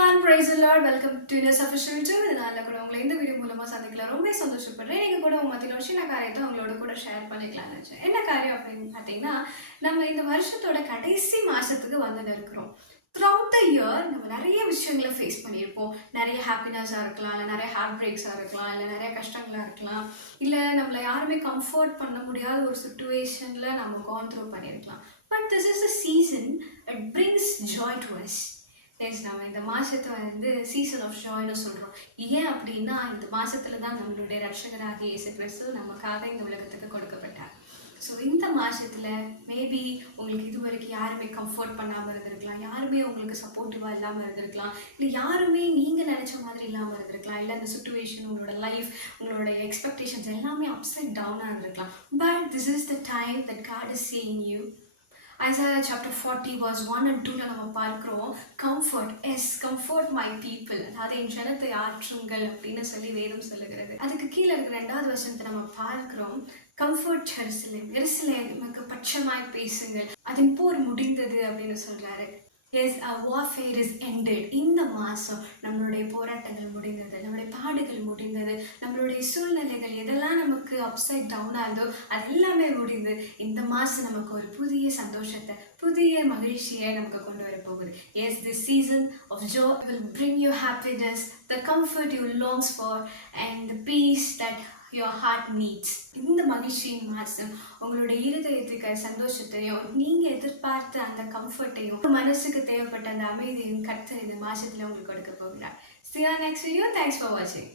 everyone, praise the Lord. Welcome to Ines Official Too. இதனால கூட உங்களை இந்த வீடியோ மூலமா சந்திக்கல ரொம்ப சந்தோஷப்படுறேன். நீங்க கூட உங்க மத்தியில ஒரு சின்ன காரியத்தை உங்களோட கூட ஷேர் பண்ணிக்கலாம்னு நினைச்சேன். என்ன காரியம் அப்படின்னு பார்த்தீங்கன்னா, நம்ம இந்த வருஷத்தோட கடைசி மாசத்துக்கு வந்து இருக்கிறோம். த்ரூஅவுட் த இயர் நம்ம நிறைய விஷயங்களை ஃபேஸ் பண்ணியிருப்போம். நிறைய ஹாப்பினஸாக இருக்கலாம், இல்லை நிறைய ஹார்ட் பிரேக்ஸாக இருக்கலாம், இல்லை நிறைய கஷ்டங்களாக இருக்கலாம், இல்லை நம்மளை யாருமே கம்ஃபர்ட் பண்ண முடியாத ஒரு சுச்சுவேஷனில் நம்ம கான் த்ரூ பண்ணியிருக்கலாம். But this is a season it brings joy to us. Yes, நம்ம இந்த மாதத்தை வந்து சீசன் ஆஃப் ஜாய்னு சொல்கிறோம். ஏன் அப்படின்னா, இந்த மாதத்துல தான் நம்மளுடைய ரட்சகராகிய இயேசு கிறிஸ்து நமக்காக இந்த உலகத்துக்கு கொடுக்கப்பட்டார். ஸோ இந்த மாதத்தில் மேபி உங்களுக்கு இது வரைக்கும் யாருமே கம்ஃபர்ட் பண்ணாமல் இருந்திருக்கலாம், யாருமே உங்களுக்கு சப்போர்ட்டிவாக இல்லாமல் இருந்திருக்கலாம், இல்லை யாருமே நீங்கள் நினச்ச மாதிரி இல்லாமல் இருந்திருக்கலாம், இல்லை அந்த சுச்சுவேஷன், உங்களோட லைஃப், உங்களோட எக்ஸ்பெக்டேஷன்ஸ் எல்லாமே அப்சைட் டவுனாக இருந்திருக்கலாம். But this is the time that God is saying you. Isaiah chapter 40 verse 1 and 2 நம்ம பார்க்கிறோம், கம்ஃபர்ட் கம்ஃபர்ட் மை பீப்புள், அதாவது என் ஜனத்தை ஆற்றுங்கள் அப்படின்னு சொல்லி வேதம் சொல்லுகிறது. அதுக்கு கீழே இருக்கிற 2வது வசனத்தை நம்ம பார்க்கிறோம், கம்ஃபர்ட் ஜெருசலேம், எருசலேம் நமக்கு பட்சமாய் பேசுங்கள், அதன் போர் முடிந்தது அப்படின்னு சொல்றாரு. Yes, warfare is ended. இந்த மாதம் நம்மளுடைய போராட்டங்கள் முடிந்தது, நம்மளுடைய பாடுகள் முடிந்தது, நம்மளுடைய சூழ்நிலைகள் எதெல்லாம் நமக்கு அப்சைட் டவுன் ஆகுதோ அது எல்லாமே முடிந்து இந்த மாதம் நமக்கு ஒரு புதிய சந்தோஷத்தை, புதிய மகிழ்ச்சியை நமக்கு கொண்டு வர போகுது. Yes, this season of joy will bring you happiness, the comfort you longs for and the peace that your heart needs. இந்த மகிழ்ச்சியின் மாதம் உங்களுடைய இருதயத்துக்கு சந்தோஷத்தையும், நீங்கள் எதிர்பார்த்த அந்த கம்ஃபர்ட்டையும், மனசுக்கு தேவைப்பட்ட அந்த அமைதியின் கர்த்தர் இந்த மாதத்தில் உங்களுக்கு கொடுக்க போகிறார். See you next video. Thanks for watching.